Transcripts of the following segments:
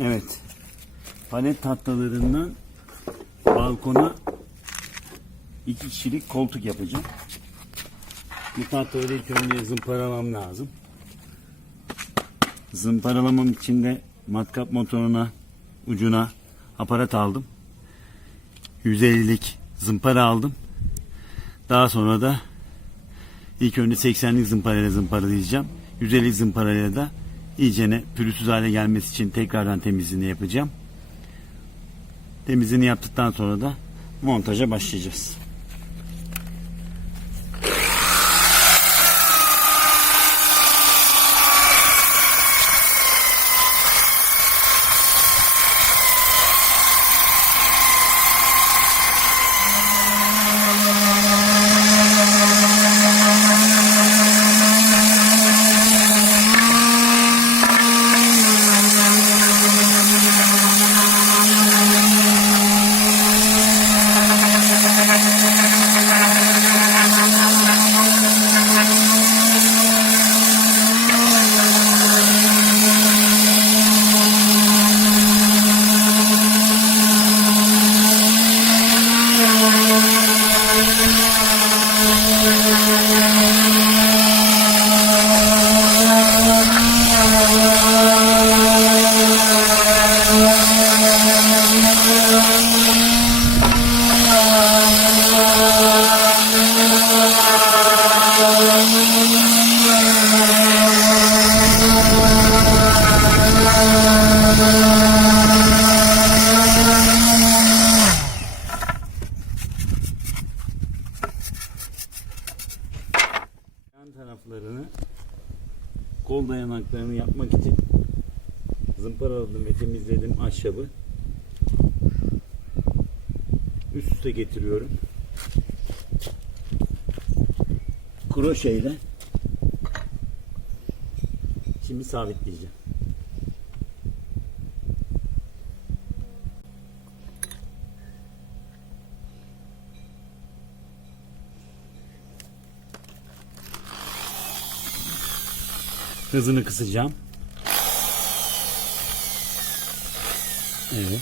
Evet. Palet tahtalarından balkona iki kişilik koltuk yapacağım. Bu tahtaları ilk önce zımparalamam lazım. Zımparalamam için de matkap motoruna ucuna aparat aldım. 150'lik zımpara aldım. Daha sonra da ilk önce 80'lik zımparayla zımparalayacağım. 150 zımparayla da iyicene pürüzsüz hale gelmesi için tekrardan temizliğini yapacağım. Temizliğini yaptıktan sonra da montaja başlayacağız. Yan taraflarını kol dayanaklarını yapmak için zımparaladım ve temizledim ahşabı. Üst üste getiriyorum. Kroşeyle şimdi sabitleyeceğim. Hızını kısacağım. Evet.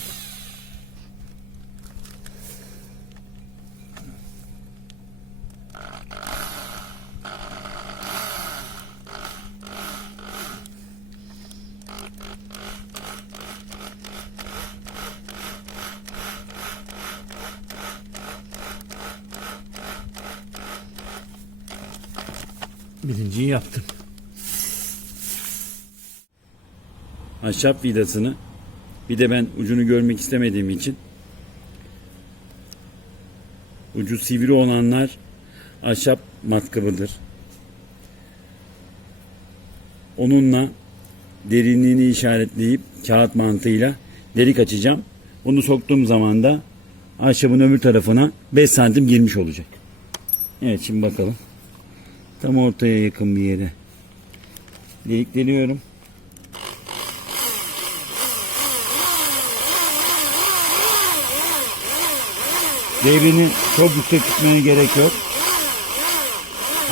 Birinciyi yaptım. Ahşap vidasını bir de ben ucunu görmek istemediğim için ucu sivri olanlar ahşap matkabıdır. Onunla derinliğini işaretleyip kağıt mantığıyla delik açacağım. Bunu soktuğum zaman da ahşabın öbür tarafına 5 santim girmiş olacak. Evet şimdi bakalım. Tam ortaya yakın bir yere delik Devrini çok yüksek tutmaya gerek yok.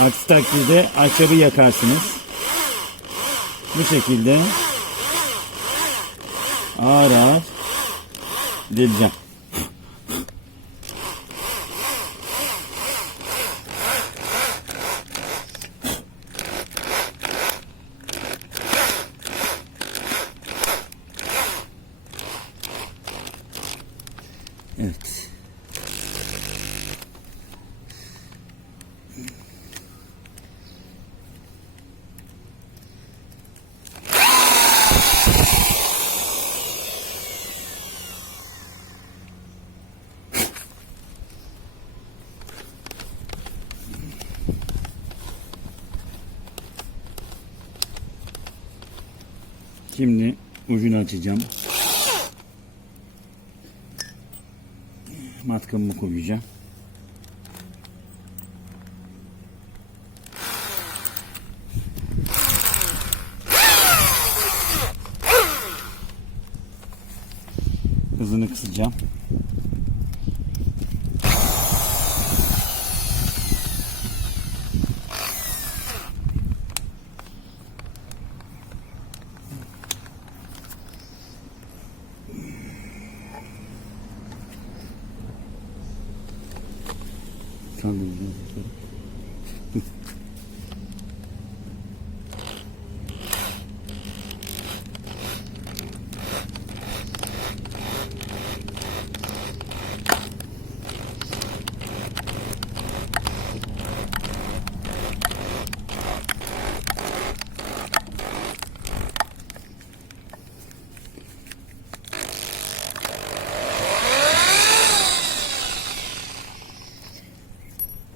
Aksi takdirde ahşabı yakarsınız. Bu şekilde ağır ağır deleceğim. Şimdi ucunu açacağım. Matkabımı koyacağım. Hızını kısacağım. kaldıracağım.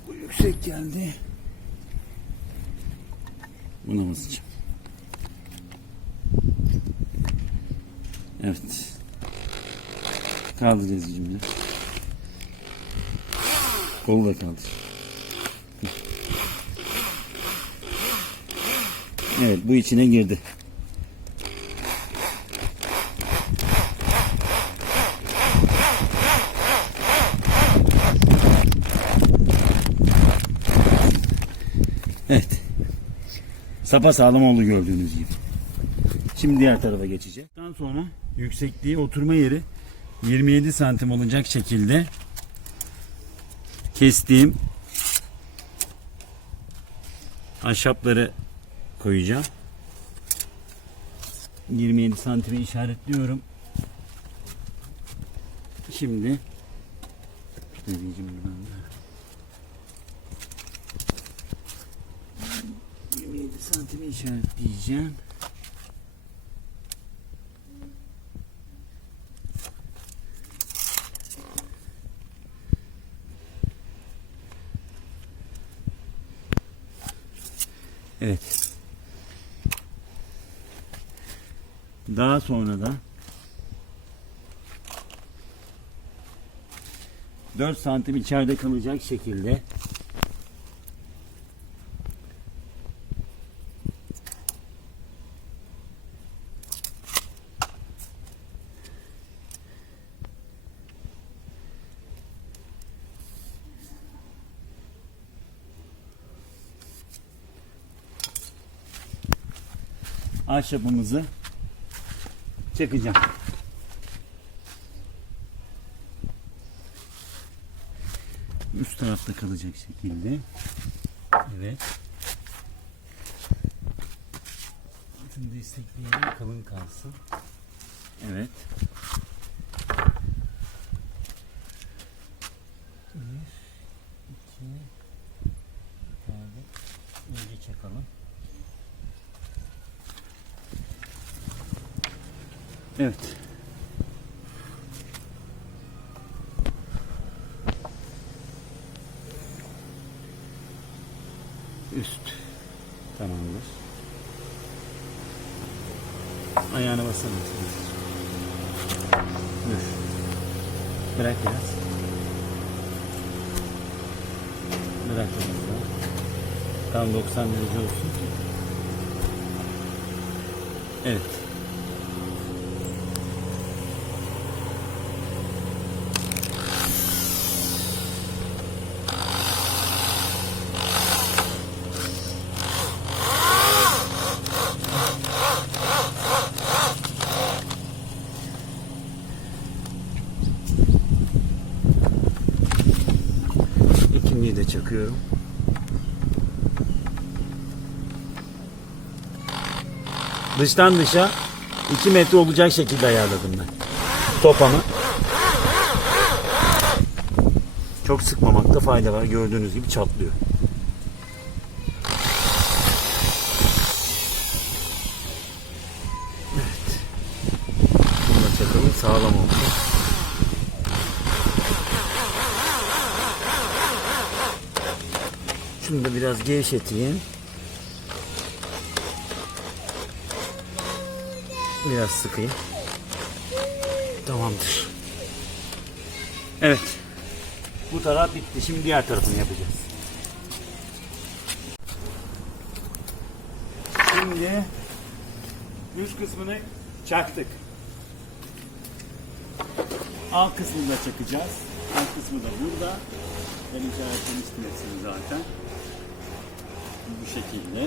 Bu yüksek geldi. Buna basacağım. Evet. Kaldır Ezgi'cimle. Kolu da kaldır. Evet bu içine girdi. Evet. Sapa sağlam oldu gördüğünüz gibi. Şimdi diğer tarafa geçeceğiz. Daha sonra yüksekliği oturma yeri 27 santim olacak şekilde kestiğim ahşapları koyacağım. 27 santimi işaretliyorum. Şimdi ne diyeceğim da. 27 santimi işaretleyeceğim. Evet. Daha sonra da 4 santim içeride kalacak şekilde ahşabımızı çekeceğim. Üst tarafta kalacak şekilde. Evet. Altını destekleyelim kalın kalsın. Evet. Bir, iki, yukarıda iyice çakalım. Evet. Üst. Tamamdır. Ayağına basar mısınız? Dur. Bırak biraz. Bırak biraz. Tam 90 derece olsun. Evet. Çakıyorum. Dıştan dışa 2 metre olacak şekilde ayarladım ben. Sopamı. Çok sıkmamakta fayda var. Gördüğünüz gibi çatlıyor. Evet. Bunu da çakalım. Sağlam oldu. Şunu da biraz gevşeteyim. Biraz sıkayım. Tamamdır. Evet. Bu taraf bitti. Şimdi diğer tarafını yapacağız. Şimdi üst kısmını çaktık. Alt kısmını da çakacağız. Alt kısmı da burada. Ben işaretlemiştim hepsini zaten. Bu şekilde.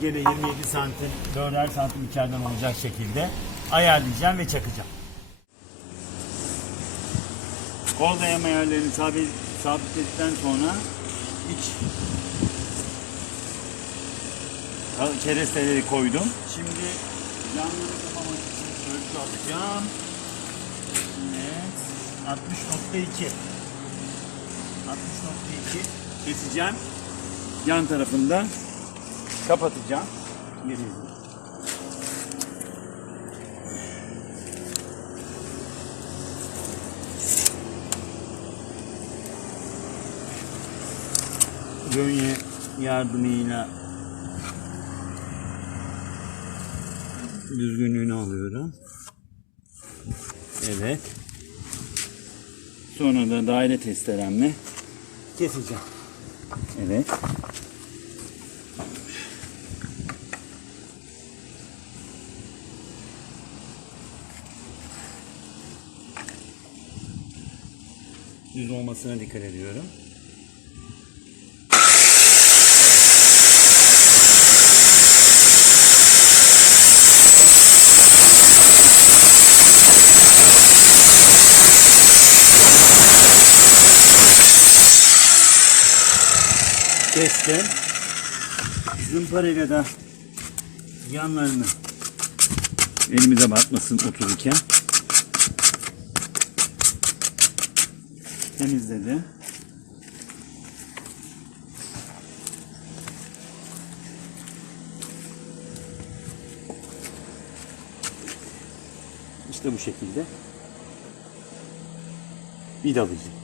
Gene 27 santim, 4'er santim içeriden olacak şekilde ayarlayacağım ve çakacağım. Kol dayama ayarlarını sabit, sabitledikten sonra iç keresteleri koydum. Şimdi yanları kapamak için ölçü alacağım. Evet. 60.2 60.2 keseceğim. Yan tarafında kapatacağım. İzin. Gönye yardımıyla düzgünlüğünü alıyorum. Evet. Sonra da daire testeremle keseceğim. Evet. Düz olmasına dikkat ediyorum. Kestim. Zımparayla da yanlarını elimize batmasın otururken temizledim. İşte bu şekilde vidalayacağım.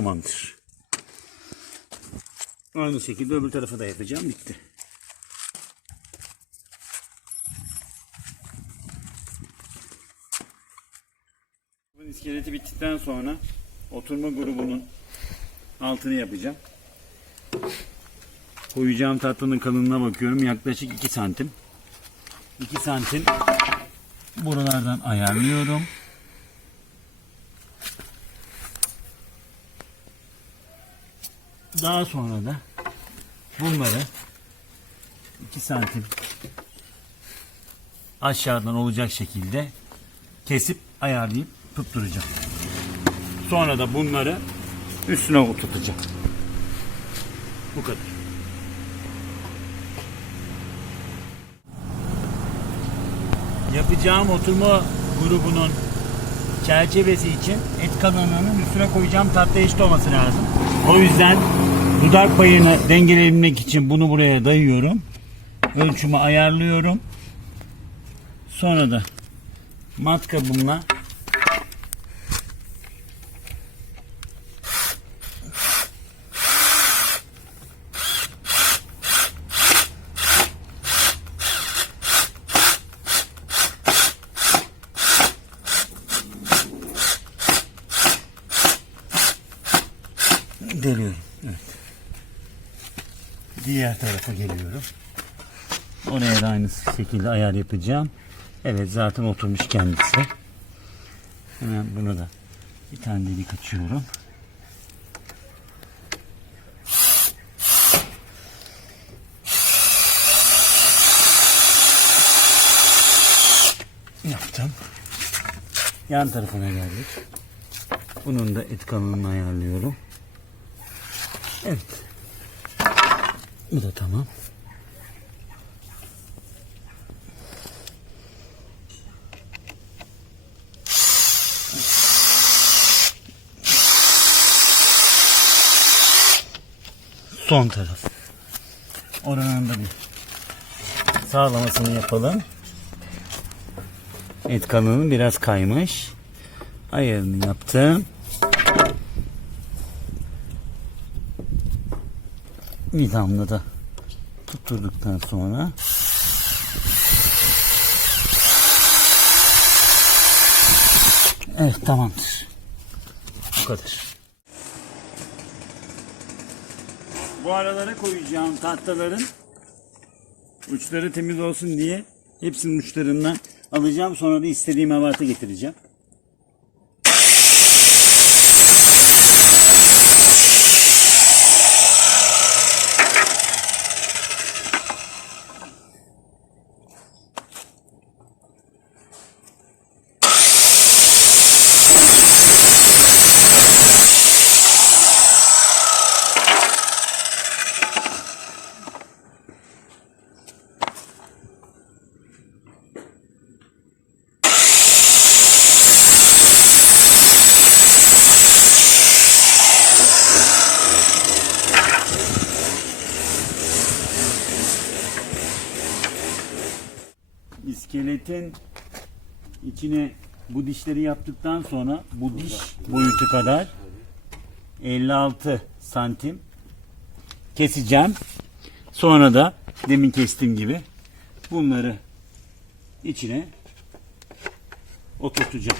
Tamamdır. Aynı şekilde öbür tarafı da yapacağım. Bitti. İskeleti bittikten sonra oturma grubunun altını yapacağım. Koyacağım tatlının kalınlığına bakıyorum. Yaklaşık 2 santim. 2 santim buralardan ayarlıyorum. Daha sonra da bunları 2 santim aşağıdan olacak şekilde kesip ayarlayıp tutturacağım. Sonra da bunları üstüne oturtacağım. Bu kadar. Yapacağım oturma grubunun çerçevesi için et kalınlığının üstüne koyacağım tatlı eşit olması lazım. O yüzden dudak payını dengelemek için bunu buraya dayıyorum. Ölçümü ayarlıyorum. Sonra da matkabımla istediğiniz şekilde ayar yapacağım. Evet zaten oturmuş kendisi. Hemen bunu da bir tane delik açıyorum. Yaptım. Yan tarafına geldik. Bunun da et kanalını ayarlıyorum. Evet. Bu da tamam. Son taraf. Oranın da bir sağlamasını yapalım. Et kalınlığı biraz kaymış. Ayarını yaptım. Vidamla da tutturduktan sonra Evet tamamdır. Bu kadar. Bu aralara koyacağım tahtaların uçları temiz olsun diye hepsinin uçlarından alacağım. Sonra da istediğim ebatı getireceğim. İskeletin içine bu dişleri yaptıktan sonra bu diş boyutu kadar 56 santim keseceğim. Sonra da demin kestiğim gibi bunları içine oturtacağım.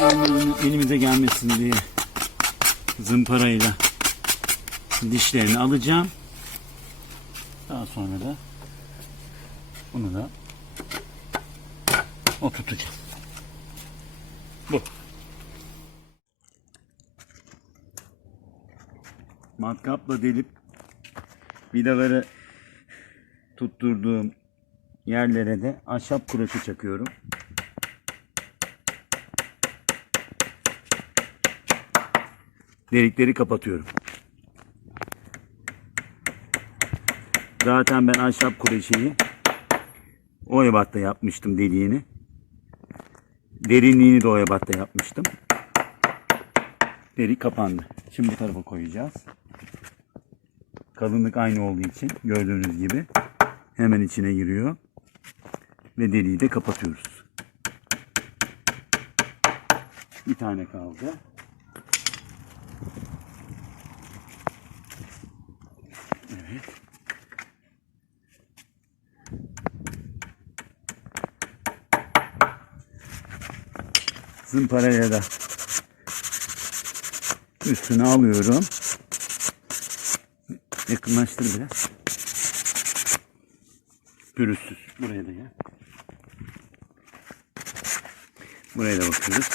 Yanlarını elimize gelmesin diye zımparayla dişlerini alacağım. Daha sonra da bunu da oturtacağım. Bu. Matkapla delip vidaları tutturduğum yerlere de ahşap kuraşı çakıyorum. delikleri kapatıyorum. Zaten ben ahşap kureşeyi o ebatta yapmıştım deliğini. Derinliğini de o ebatta yapmıştım. Delik kapandı. Şimdi bu tarafa koyacağız. Kalınlık aynı olduğu için gördüğünüz gibi hemen içine giriyor. Ve deliği de kapatıyoruz. Bir tane kaldı. Zımparayla da üstüne alıyorum. Yakınlaştır biraz. Pürüzsüz. Buraya da gel. Buraya da bakıyoruz.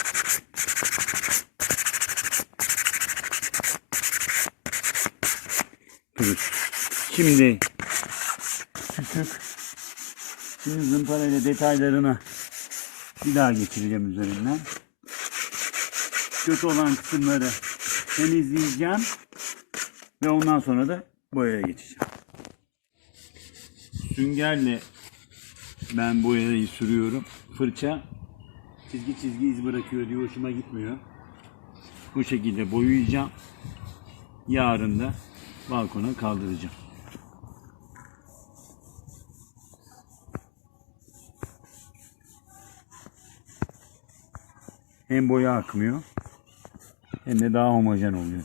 Pürüz. Şimdi küçük şimdi zımparayla detaylarına bir daha geçireceğim üzerinden kötü olan kısımları temizleyeceğim. Ve ondan sonra da boyaya geçeceğim. Süngerle ben boyayı sürüyorum. Fırça çizgi çizgi iz bırakıyor diye hoşuma gitmiyor. Bu şekilde boyayacağım. Yarın da balkona kaldıracağım. Hem boya akmıyor hem de daha homojen oluyor.